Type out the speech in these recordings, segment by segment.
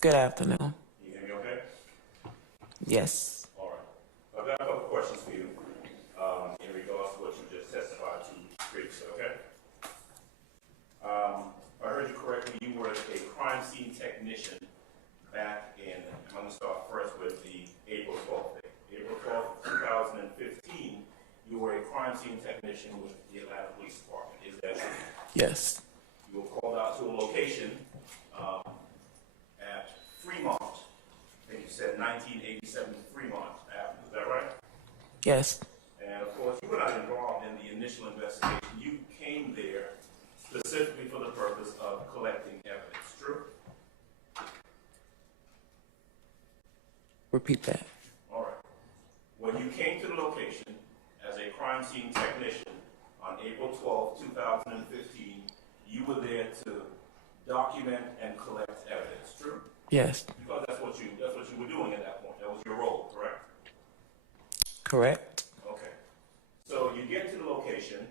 Good afternoon. Can you hear me okay? Yes. All right. I've got a couple of questions for you in regards to what you just testified to previously, okay? If I heard you correctly, you were a crime scene technician back in, I'm going to start first with the April 12th day. April 12th, 2015, you were a crime scene technician with the Atlanta Police Department. Is that true? Yes. You were called out to a location at Fremont. I think you said 1987 Fremont Avenue. Is that right? Yes. And of course, you were not involved in the initial investigation. You came there specifically for the purpose of collecting evidence. True? Repeat that. All right. When you came to the location as a crime scene technician on April 12, 2015, you were there to document and collect evidence. True? Yes. Because that's what you were doing at that point. That was your role, correct? Correct. Okay. So you get to the location,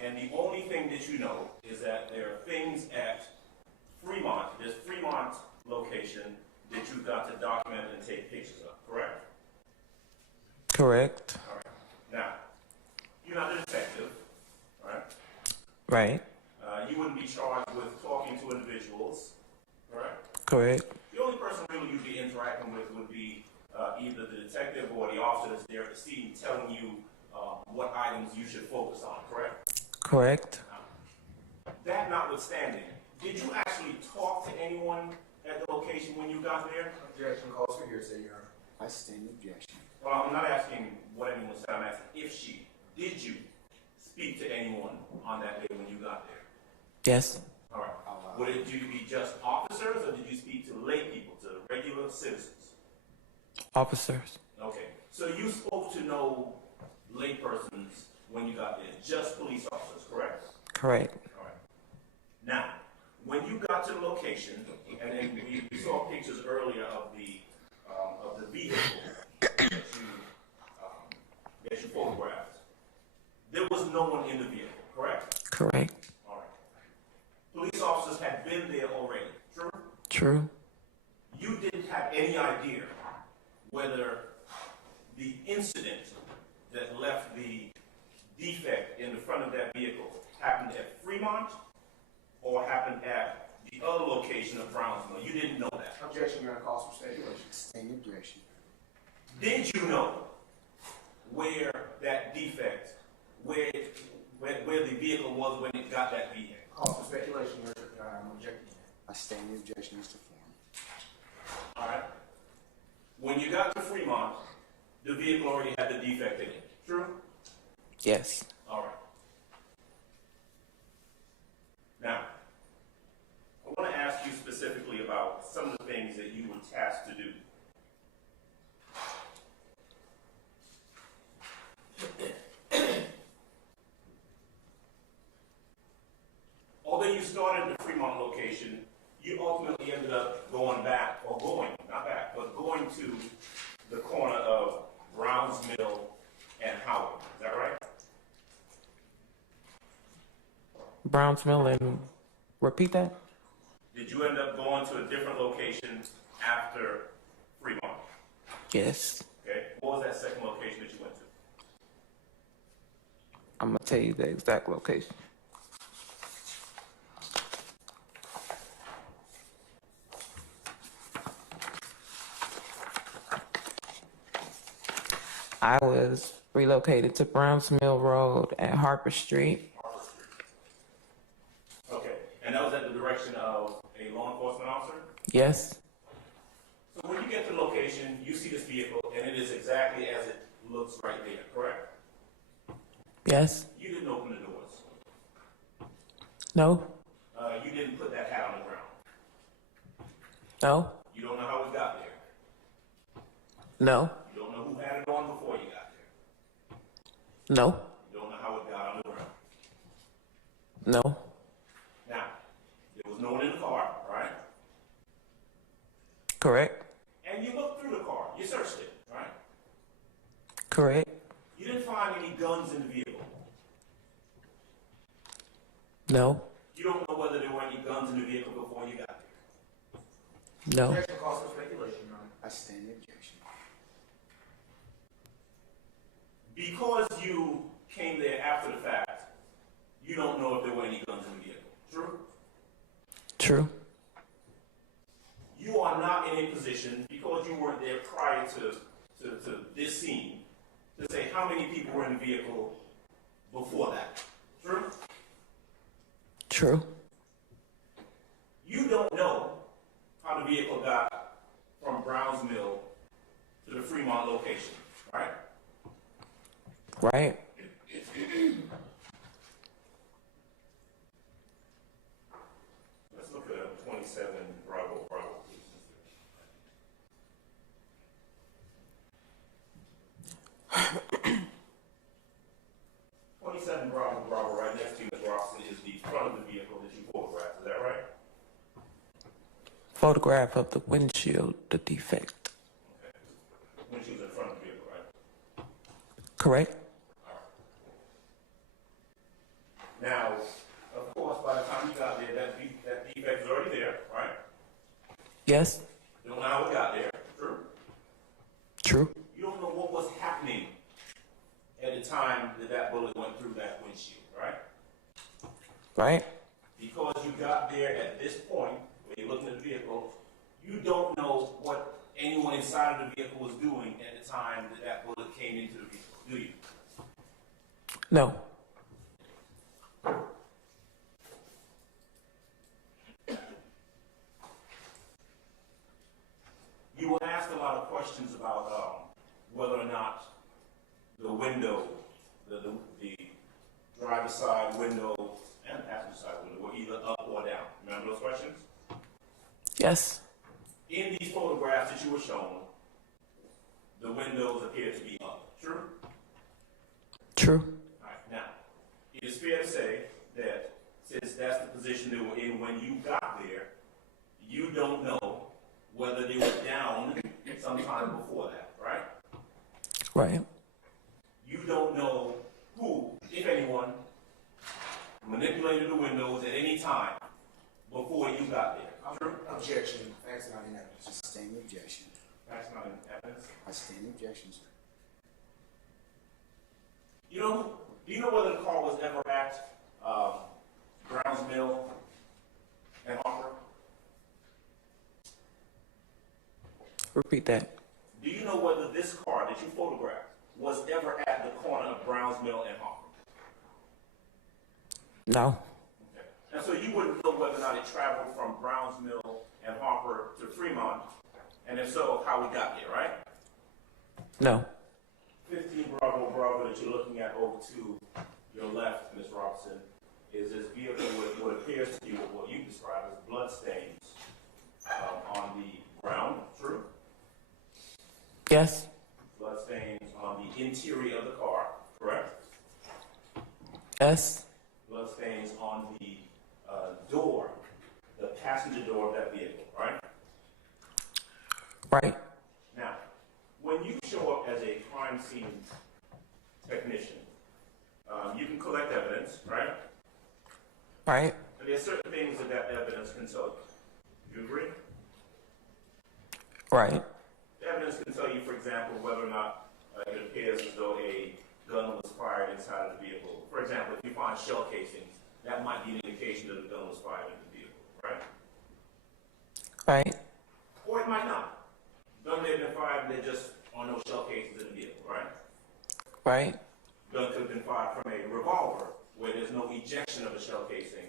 and the only thing that you know is that there are things at Fremont, this Fremont location, that you've got to document and take pictures of, correct? Correct. All right. Now, you're not a detective, right? Right. You wouldn't be charged with talking to individuals, correct? Correct. The only person really you'd be interacting with would be either the detective or the officer that's there at the scene telling you what items you should focus on, correct? Correct. That notwithstanding, did you actually talk to anyone at the location when you got there? Objection calls for hearsay, Your Honor. I stand objection. Well, I'm not asking what anyone said. I'm asking if she. Did you speak to anyone on that day when you got there? Yes. All right. Would it be just officers, or did you speak to lay people, to regular citizens? Officers. Okay. So you spoke to no lay persons when you got there, just police officers, correct? Correct. All right. Now, when you got to the location, and then we saw pictures earlier of the vehicle that you photographed, there was no one in the vehicle, correct? Correct. All right. Police officers had been there already, true? True. You didn't have any idea whether the incident that left the defect in the front of that vehicle happened at Fremont or happened at the other location of Brownsville. You didn't know that. Objection, Your Honor, calls for speculation. Stand objection. Did you know where that defect, where the vehicle was when it got that vehicle? Calls for speculation, Your Honor. I'm objecting. I stand the objection as to form. All right. When you got to Fremont, the vehicle already had the defect in it. True? Yes. All right. Now, I want to ask you specifically about some of the things that you were tasked to do. Although you started at the Fremont location, you ultimately ended up going to the corner of Browns Mill and Howard. Is that right? Brownsville and repeat that? Did you end up going to a different location after Fremont? Yes. Okay. What was that second location that you went to? I'm going to tell you the exact location. I was relocated to Browns Mill Road at Harper Street. Harper Street. Okay. And that was at the direction of a law enforcement officer? Yes. So when you get to the location, you see this vehicle, and it is exactly as it looks right there, correct? Yes. You didn't open the doors. No. You didn't put that hat on the ground. No. You don't know how it got there. No. You don't know who had it on before you got there. No. You don't know how it got on the ground. No. Now, there was no one in the car, right? Correct. And you looked through the car. You searched it, right? Correct. You didn't find any guns in the vehicle. No. You don't know whether there were any guns in the vehicle before you got there. No. Objection calls for speculation, Your Honor. I stand the objection. Because you came there after the fact, you don't know if there were any guns in the vehicle. True? True. You are not in a position, because you weren't there prior to this scene, to say how many people were in the vehicle before that. True? True. You don't know how the vehicle got from Browns Mill to the Fremont location, right? Right. Let's look at 27 Bravo, please. Bravo, right next to you, Ms. Robinson, is the front of the vehicle that you photographed. Is that right? Photograph of the windshield, the defect. Okay. Windshield's in front of the vehicle, right? Correct? Now, of course, by the time you got there, that defect is already there, right? Yes. You don't know how it got there. True? True. You don't know what was happening at the time that bullet went through that windshield, right? Right. Because you got there at this point, when you're looking at the vehicle, you don't know what anyone inside of the vehicle was doing at the time that bullet came into the vehicle, do you? No. You were asked a lot of questions about whether or not the window, the driver's side window and passenger side window were either up or down. Remember those questions? Yes. In these photographs that you were shown, the windows appear to be up. True? True. All right. Now, it is fair to say that since that's the position they were in when you got there, you don't know whether they were down sometime before that, right? Right. You don't know who, if anyone, manipulated the windows at any time before you got there. True? Objection. Facts not in evidence. I stand the objection. That's not in evidence. I stand the objection, sir. Do you know whether the car was ever at Browns Mill and Harper? Repeat that. Do you know whether this car that you photographed was ever at the corner of Browns Mill and Harper? No. Okay. And so you wouldn't know whether or not it traveled from Browns Mill and Harper to Fremont, and if so, how it got there, right? No. 15 Bravo that you're looking at over to your left, Ms. Robinson, is this vehicle with what appears to be what you describe as blood stains on the ground. True? Yes. Blood stains on the interior of the car, correct? Yes. Blood stains on the door, the passenger door of that vehicle, right? Right. Now, when you show up as a crime scene technician, you can collect evidence, right? Right. And there are certain things that evidence can tell you. Do you agree? Right. The evidence can tell you, for example, whether or not it appears as though a gun was fired inside of the vehicle. For example, if you find shell casings, that might be an indication that a gun was fired in the vehicle, right? Right. Or it might not. Gun may have been fired, there just are no shell casings in the vehicle, right? Right. Gun could have been fired from a revolver where there's no ejection of a shell casing,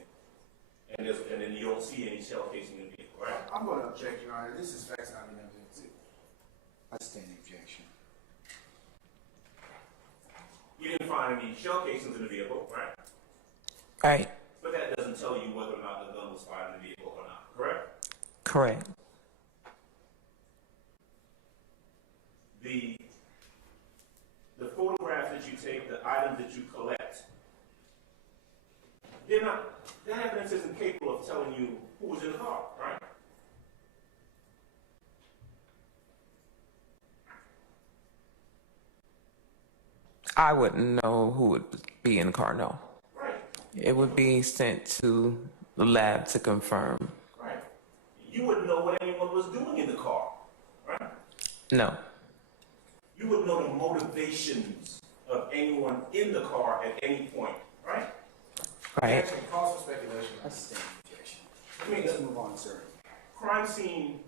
and then you don't see any shell casing in the vehicle, right? I'm going to object, Your Honor. This is facts not in evidence. I stand the objection. You didn't find any shell casings in the vehicle, right? Right. But that doesn't tell you whether or not the gun was fired in the vehicle or not, correct? Correct. The photographs that you take, the items that you collect, that evidence isn't capable of telling you who was in the car, right? I wouldn't know who would be in the car, no. Right. It would be sent to the lab to confirm. Right. You wouldn't know what anyone was No. You would know the motivations of anyone in the car at any point, right? Right. Objection, cause for speculation. I stand objection. I mean, Let's move on, sir. crime scene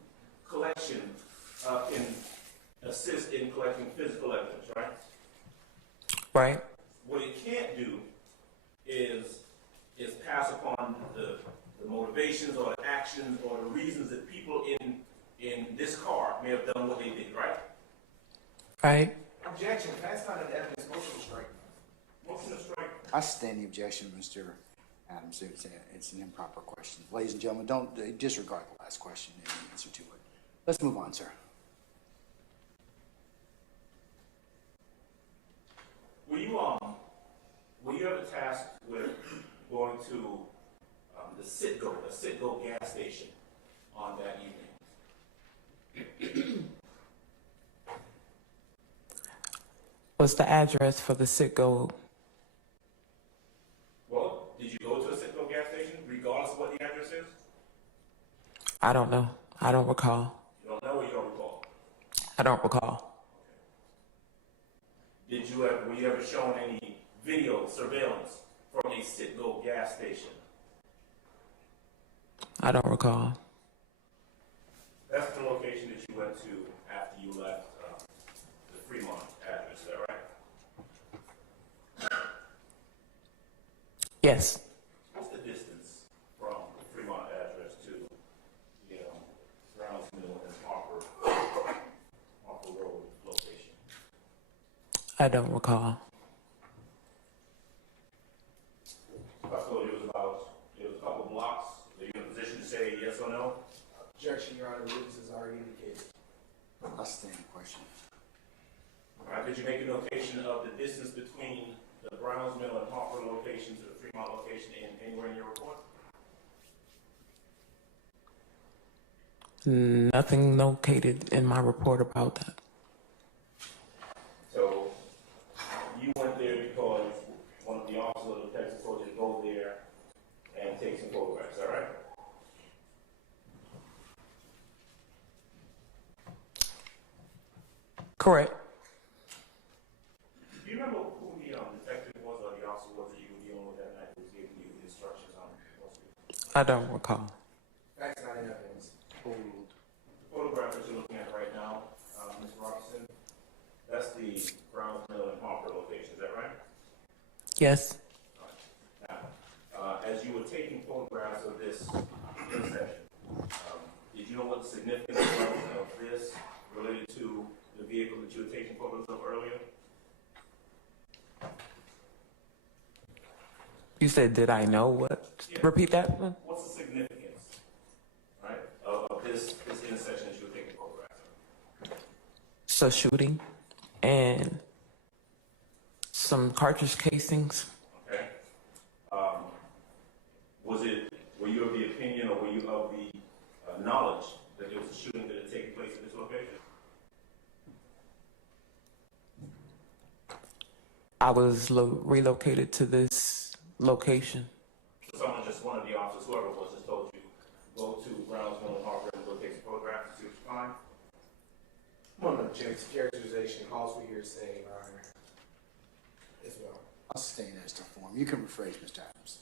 collection can assist in collecting physical evidence, right? Right. What it can't do is pass upon the motivations or the actions or the reasons that people in this car may have done what they did, right? Right. Objection, that's not an evidence. Motion to strike. Motion to strike. I stand the objection, Mr. Adams. It's an improper question. Ladies and gentlemen, don't disregard the last question and the answer to it. Let's move on, sir. Were you ever tasked with going to the Citgo gas station on that evening? What's the address for the Citgo? Well, did you go to a Citgo gas station regardless of what the address is? I don't know. I don't recall. You don't know or you don't recall? I don't recall. Were you ever shown any video surveillance from a Citgo gas station? I don't recall. That's the location that you went to after you left the Fremont address, is that right? Yes. What's the distance from the Fremont address to, Browns Mill and Harper Road location? I don't recall. If I told you it was a couple blocks, are you in a position to say yes or no? Objection, Your Honor. Witnesses already indicated. I stand the question. All right, could you make a notation of the distance between the Browns Mill and Harper location to the Fremont location anywhere in your report? Nothing located in my report about that. So you went there because one of the officers of the Texas told you to go there and take some photographs, is that right? Correct. Do you remember who the detective was or the officer was that you were dealing with that night who was giving you the instructions on what to do? I don't recall. Facts not in evidence. Overruled. The photograph that you're looking at right now, Ms. Robinson, that's the Browns Mill and Harper location, is that right? Yes. Now, as you were taking photographs of this intersection, did you know what the significance was of this related to the vehicle that you were taking photos of earlier? You said, did I know what? Yeah. Repeat that one. What's the significance, right, of this intersection that you were taking photographs of? So shooting and some cartridge casings. Okay. Were you of the opinion or were you of the knowledge that there was a shooting that had taken place at this location? I was relocated to this location. So one of the officers, whoever it was, just told you, go to Browns Mill and Harper and go take some photographs and see what you find? One of Jake's characterization calls for hearsay, Your Honor, as well. I'll stand as to form. You can rephrase, Mr. Adams.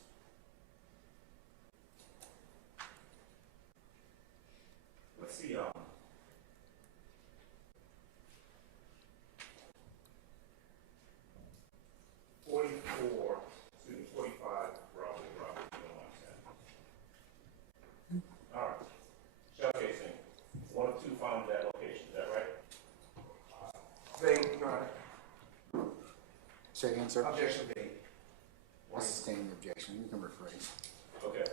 Let's see, 45, Bravo, you don't understand. All right. Shell casing, one of two found at that location, is that right? Vague, Your Honor. Say again, sir? Objection vague. I sustain the objection. You can rephrase. Okay.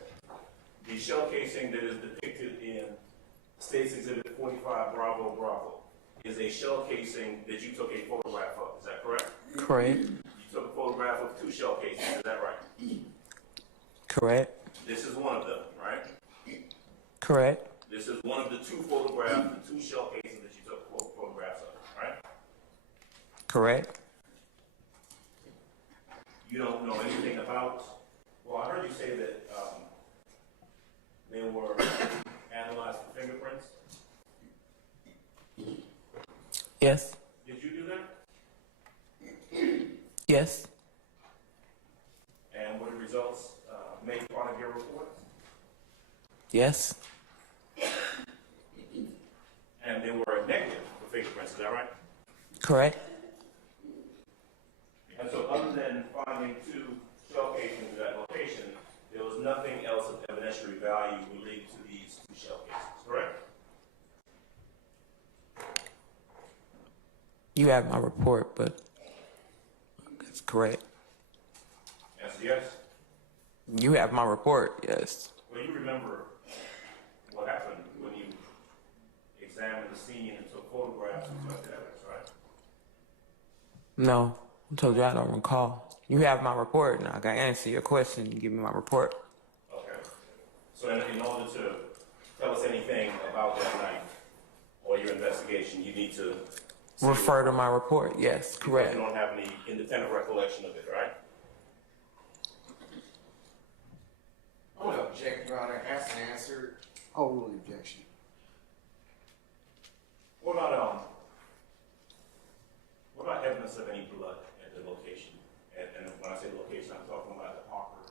The shell casing that is depicted in State's Exhibit 45, Bravo, Bravo, is a shell casing that you took a photograph of, is that correct? Correct. You took a photograph of two shell casings, is that right? Correct. This is one of them, right? Correct. This is one of the two photographs, the two shell casings that you took photographs of, right? Correct. You don't know anything about, well, I heard you say that they were analyzed for fingerprints. Yes. Did you do that? Yes. And were the results made part of your report? Yes. And they were negative for fingerprints, is that right? Correct. And so other than finding 2 shell casings at that location, there was nothing else of evidentiary value related to these 2 shell casings, correct? You have my report, but that's correct. Answer yes. You have my report, yes. Well, you remember what happened when you examined the scene and took photographs and collected evidence, right? No, I told you I don't recall. You have my report, and I can answer your question. Give me my report. Okay. So in order to tell us anything about that night or your investigation, you need to Refer to my report. Yes, because correct. you don't have any independent recollection of it, right? I'm gonna object, Your Honor. Asked and answered. I'll rule the objection. What about evidence of any blood at the location? And when I say location, I'm talking about the Harper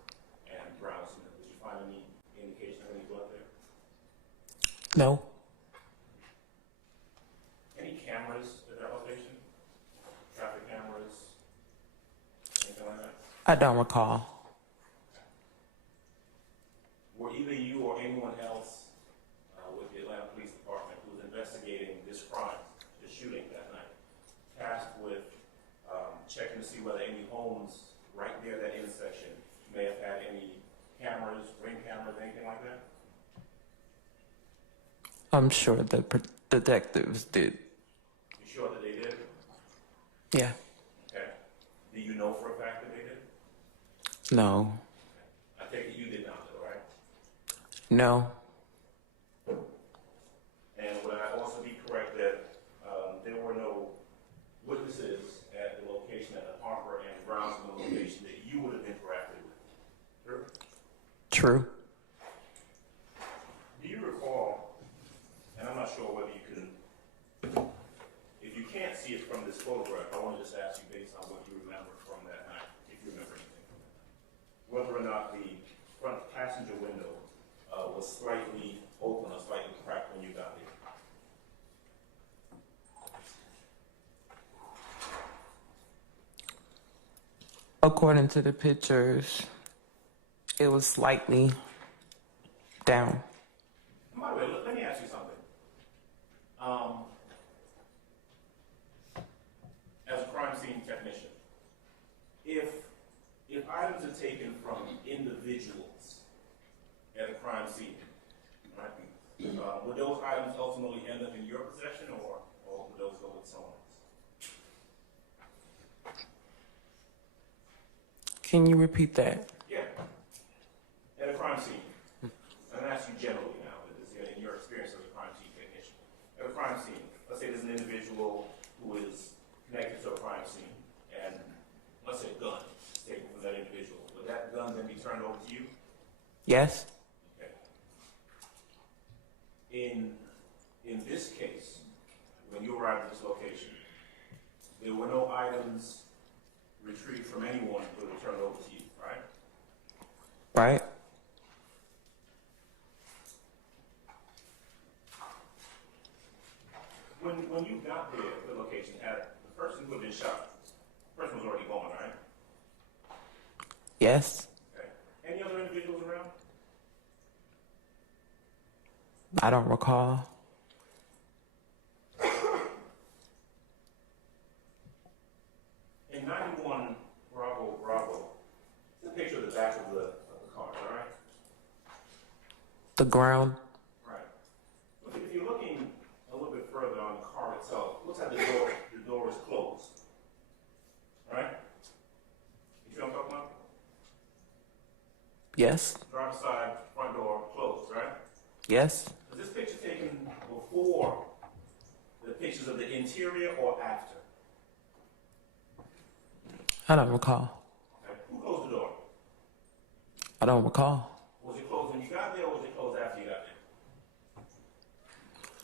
and Brownsmith. Did you find any indication of any blood there? No, Any cameras at that location? Traffic cameras? Anything like that? I don't recall. Were either you or anyone else with the Atlanta Police Department who was investigating this crime, the shooting that night, tasked with checking to see whether any homes right there at that intersection may have had any cameras, ring cameras, anything like that? I'm sure the detectives did. You sure that they did? Yeah. Okay. Do you know for a fact that they did? No. I take it you did not know, right? No. And would I also be correct that there were no witnesses at the location, at the Harper and Brownsville location that you would have interacted with? True? True. Do you recall, and I'm not sure whether you can, if you can't see it from this photograph, I want to just ask you based on what you remember from that night, if you remember anything from that night, whether or not the front passenger window was slightly open or slightly cracked when you got there. According to the pictures, it was slightly down. By the way, let me ask you something. As a crime scene technician, if items are taken from individuals at a crime scene, right, would those items ultimately end up in your possession, or would those go with someone else? Can you repeat that? Yeah. At a crime scene, I'm going to ask you generally now, but this is in your experience as a crime scene technician. At a crime scene, let's say there's an individual who is connected to a crime scene, and let's say a gun is taken from that individual. Would that gun then be turned over to you? Yes. Okay. In this case, when you arrived at this location, there were no items retrieved from anyone that were turned over to you, right? Right. When you got there at the location, had the person who had been shot, the person was already gone, right? Yes. Okay. Any other individuals around? I don't recall. In 91 Bravo, it's a picture of the back of the car, all right? The ground. Right. Look, if you're looking a little bit further on the car itself, it looks like the door is closed. Right? You see what I'm talking about? Yes. Driver's side, front door closed, right? Yes. Was this picture taken before the pictures of the interior or after? I don't recall. Okay. Who closed the door? I don't recall. Was it closed when you got there, or was it closed after you got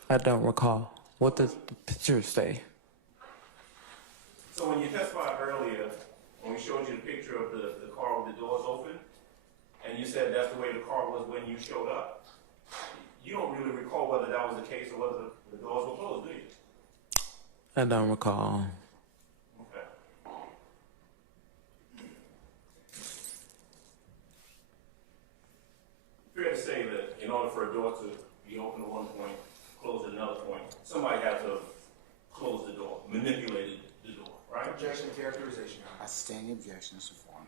there? I don't recall. What does the picture say? when you testified earlier, when we showed you the picture of the car with the doors open, and you said that's the way the car was when you showed up, you don't really recall whether that was the case or whether the doors were closed, do you? I don't recall. Okay. Fair to say that in order for a door to be open at one point, closed at another point, somebody had to close the door, manipulated the door, right? Objection, characterization. I sustain the objection to form.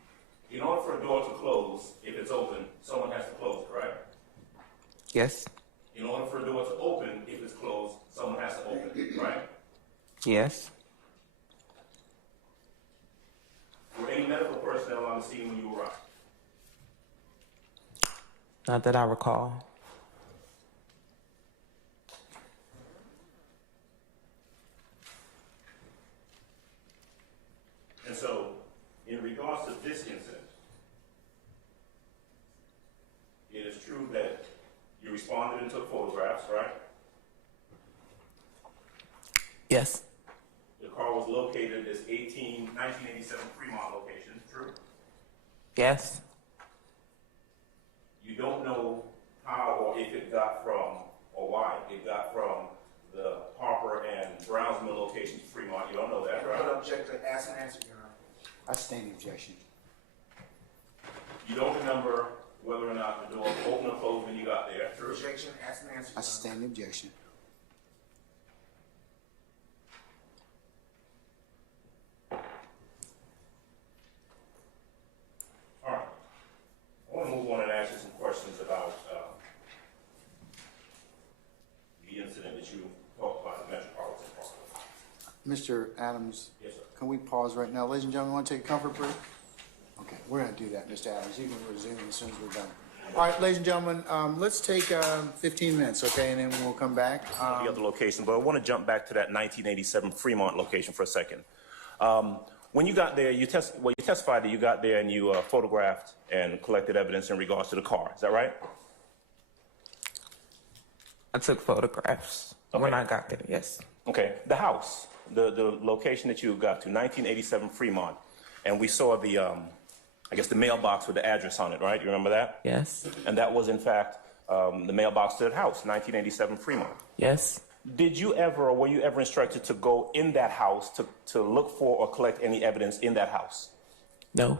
In order for a door to close, if it's open, someone has to close it, right? Yes. In order for a door to open, if it's closed, someone has to open it, right? Yes. Were any medical personnel on the scene when you arrived? Not that I recall. And so, in regards to this incident, it is true that you responded and took photographs, right? Yes. The car was located at this 1987 Fremont location, true? Yes. You don't know how or if it got from, or why it got from the Harper and Brownsville location to Fremont. You don't know that, right? Object to ask and answer, Your Honor. I sustain the objection. You don't remember whether or not the door opened or closed when you got there, true? Objection, ask and answer, I Your Honor. sustain the objection. All right. I want to move on and ask you some questions about the incident that you talked about in Metropolitan Park. Mr. Adams, Yes, sir. can we pause right now? Ladies and gentlemen, want to take a comfort break? Okay, we're going to do that, Mr. Adams. You can resume as soon as we're done. All right, ladies and gentlemen, let's take 15 minutes, okay, and then we'll come back. The other location, but I want to jump back to that 1987 Fremont location for a second. When you got there, you testified that you got there and you photographed and collected evidence in regards to the car. Is that right? I took photographs when I got there, yes. Okay. The house, the location that you got to, 1987 Fremont, and we saw the, I guess the mailbox with the address on it, right? You remember that? Yes. And that was, in fact, the mailbox to that house, 1987 Fremont. Yes. Did you ever, or were you ever instructed to go in that house to look for or collect any evidence in that house? No.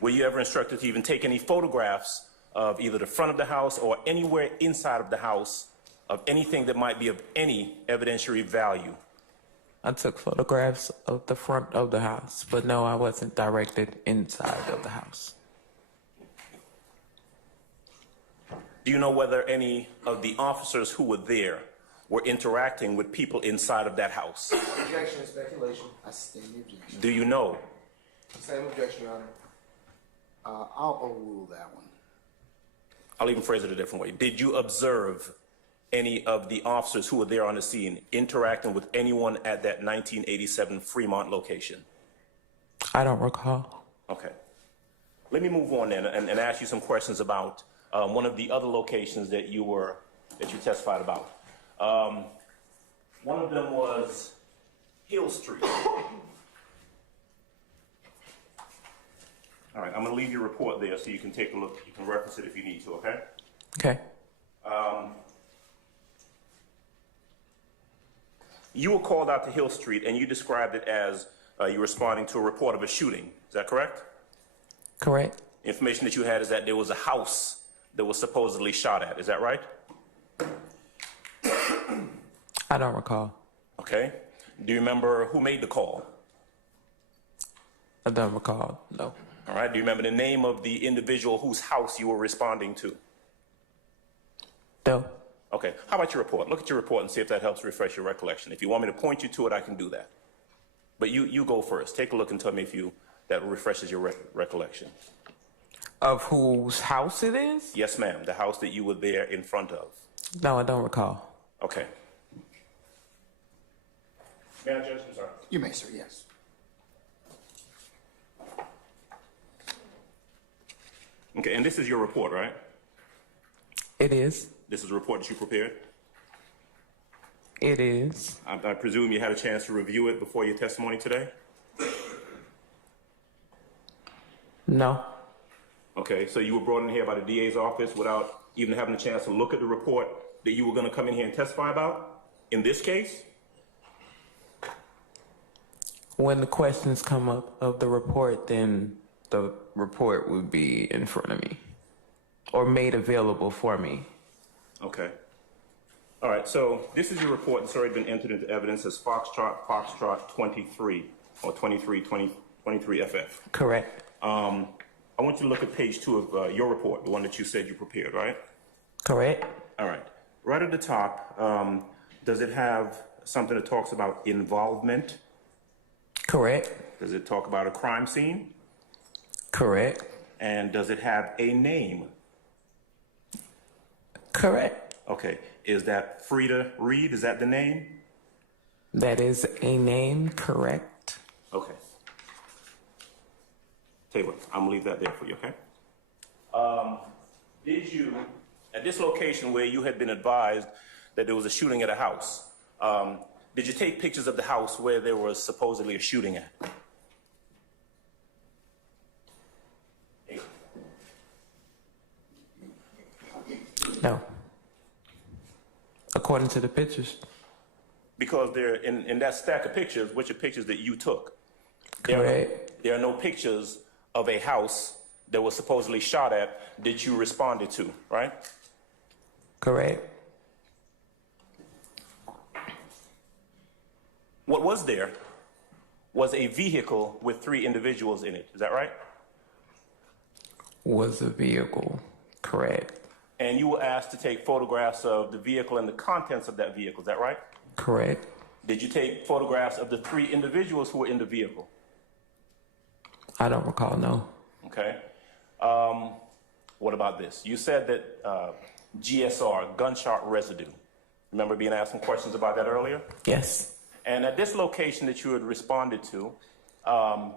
Were you ever instructed to even take any photographs of either the front of the house or anywhere inside of the house of anything that might be of any evidentiary value? I took photographs of the front of the house, but no, I wasn't directed inside of the house. Do you know whether any of the officers who were there were interacting with people inside of that house? Objection, speculation. I sustain the objection. Do you know? Same objection, Your Honor. I'll overrule that one. I'll even phrase it a different way. Did you observe any of the officers who were there on the scene interacting with anyone at that 1987 Fremont location? I don't recall. Okay. Let me move on then and ask you some questions about one of the other locations that you testified about. One of them was Hill Street. All right, I'm going to leave your report there so you can take a look. You can reference it if you need to, okay? Okay. You were called out to Hill Street and you described it as you responding to a report of a shooting. Is that correct? Correct. Information that you had is that there was a house that was supposedly shot at. Is that right? I don't recall. Okay. Do you remember who made the call? I don't recall. No. All right. Do you remember the name of the individual whose house you were responding to? No. Okay. How about your report? Look at your report and see if that helps refresh your recollection. If you want me to point you to it, I can do that. But you go first. Take a look and tell me if that refreshes your recollection. Of whose house it is? Yes, ma'am. The house that you were there in front of. No, I don't recall. Okay. May I, Judge? I'm sorry. You may, sir, yes. Okay, and this is your report, right? It is. This is a report that you prepared? It is. I presume you had a chance to review it before your testimony today? No. Okay, so you were brought in here by the DA's office without even having a chance to look at the report that you were going to come in here and testify about in this case? When the questions come up of the report, then the report would be in front of me or made available for me. Okay. All right, so this is your report. It's already been entered into evidence as Foxtrot 23 or 23 FF. Correct. I want you to look at page 2 of your report, the one that you said you prepared, right? Correct. All right. Right at the top, does it have something that talks about involvement? Correct. Does it talk about a crime scene? Correct. And does it have a name? Correct. Okay. Is that Frida Reed? Is that the name? That is a name. Correct. Okay. Tell you what, I'm gonna leave that there for you, okay? Did you, at this location where you had been advised that there was a shooting at a house, did you take pictures of the house where there was supposedly a shooting at? No. According to the pictures. Because they're in that stack of pictures, which are pictures that you took. Correct. There are no pictures of a house that was supposedly shot at that you responded to, right? Correct. What was there was a vehicle with 3 individuals in it. Is that right? Was a vehicle. Correct. And you were asked to take photographs of the vehicle and the contents of that vehicle. Is that right? Correct. Did you take photographs of the 3 individuals who were in the vehicle? I don't recall, no. Okay. What about this? You said that GSR, gunshot residue. Remember being asked some questions about that earlier? Yes. And at this location that you had responded to,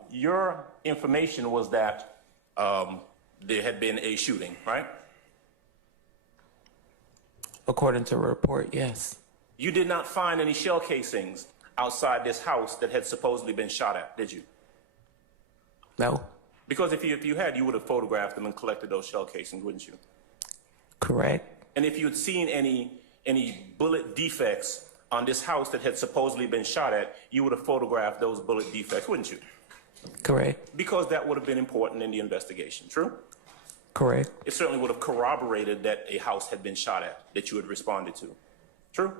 your information was that there had been a shooting, right? According to a report, yes. You did not find any shell casings outside this house that had supposedly been shot at, did you? No. Because if you had, you would have photographed them and collected those shell casings, wouldn't you? Correct. And if you had seen any bullet defects on this house that had supposedly been shot at, you would have photographed those bullet defects, wouldn't you? Correct. Because that would have been important in the investigation, true? Correct. It certainly would have corroborated that a house had been shot at that you had responded to, true?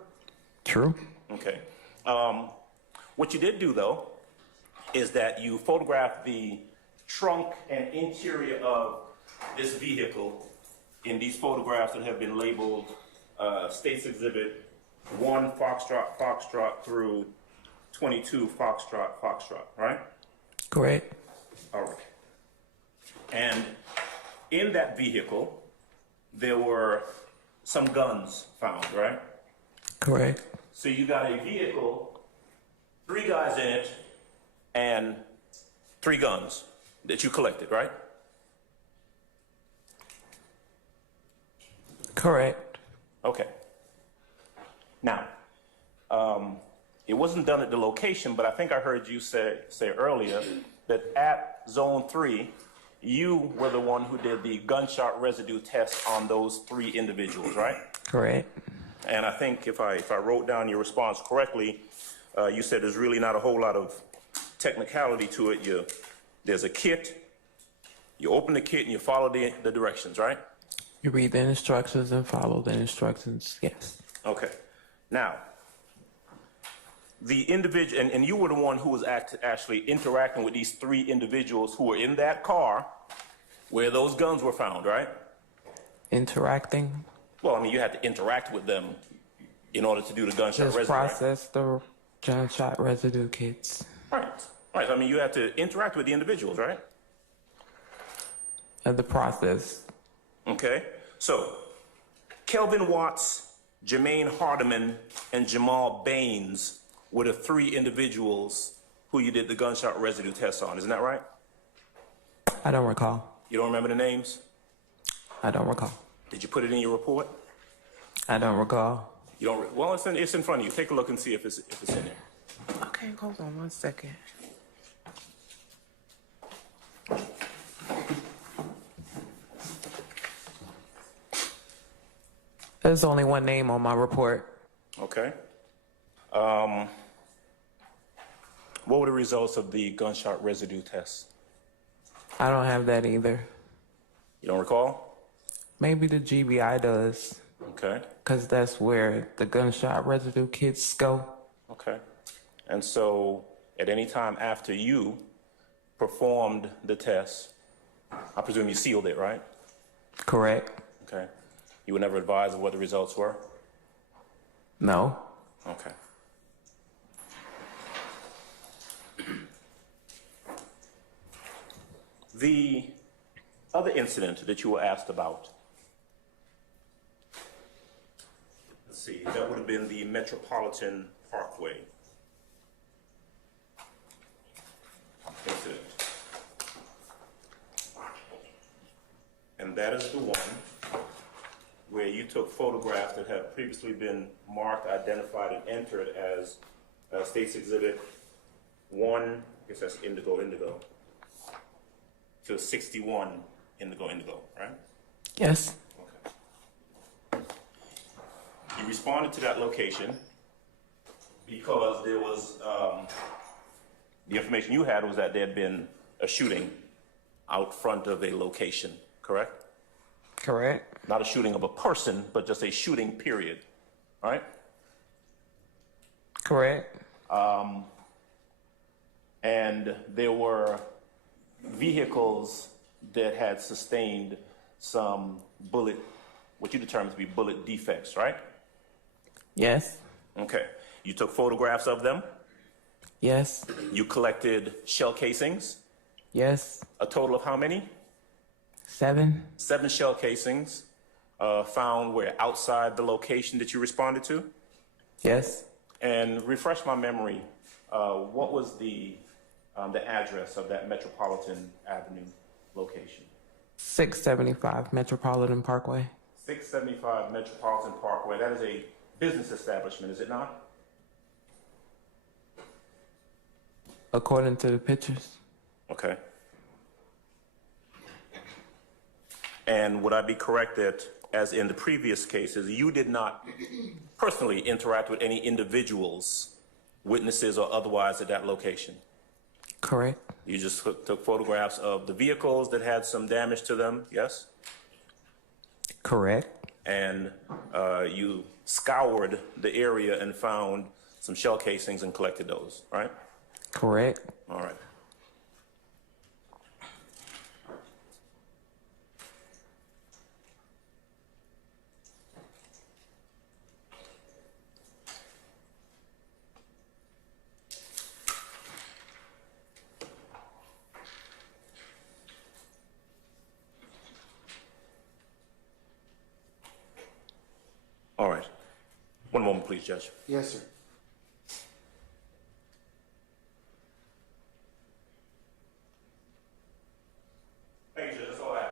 True. Okay. What you did do, though, is that you photographed the trunk and interior of this vehicle in these photographs that have been labeled States Exhibit 1 Foxtrot through 22 Foxtrot, right? Correct. All right. And in that vehicle, there were some guns found, right? Correct. So you got a vehicle, 3 guys in it, and 3 guns that you collected, right? Correct. Okay. Now, it wasn't done at the location, but I think I heard you say earlier that at Zone 3, you were the one who did the gunshot residue test on those 3 individuals, right? Correct. And I think if I wrote down your response correctly, you said there's really not a whole lot of technicality to it. There's a kit, you open the kit and you follow the directions, right? You read the instructions and follow the instructions, yes. Okay. Now, the individual, and you were the one who was actually interacting with these 3 individuals who were in that car where those guns were found, right? Interacting. Well, I mean, you had to interact with them in order to do the gunshot Just residue, right? process the gunshot residue kits. Right. Right. I mean, you have to interact with the individuals, right? And the process. Okay. So, Kelvin Watts, Jermaine Hardiman, and Jamal Baines were the 3 individuals who you did the gunshot residue test on. Isn't that right? I don't recall. You don't remember the names? I don't recall. Did you put it in your report? I don't recall. You don't, well, it's in front of you. Take a look and see if it's in there. Okay, hold on 1 second. There's only one name on my report. Okay. What were the results of the gunshot residue test? I don't have that either. You don't recall? Maybe the GBI does, Okay. because that's where the gunshot residue kits go. Okay. And so at any time after you performed the test, I presume you sealed it, right? Correct? Okay. You were never advised of what the results were? No. Okay. The other incident that you were asked about, let's see, that would have been the Metropolitan Parkway incident. And that is the one where you took photographs that had previously been marked, identified, and entered as State's Exhibit 1, I guess that's indigo, to 61 indigo, right? Yes. Okay. You responded to that location because there was, the information you had was that there had been a shooting out front of a location, correct? Correct. Not a shooting of a person, but just a shooting period, right? Correct. And there were vehicles that had sustained some bullet, what you determined to be bullet defects, right? Yes. Okay. You took photographs of them. Yes. You collected shell casings. Yes. A total of how many? 7. 7 shell casings found where outside the location that you responded to. Yes. And refresh my memory, what was the address of that Metropolitan Avenue location? 675 Metropolitan Parkway. 675 Metropolitan Parkway. That is a business establishment, is it not? According to the pictures. Okay. And would I be correct that, as in the previous cases, you did not personally interact with any individuals, witnesses or otherwise, at that location? Correct. You just took photographs of the vehicles that had some damage to them, yes? Correct. And you scoured the area and found some shell casings and collected those, right? Correct. All right. All right. One moment, please, Judge. Yes, sir.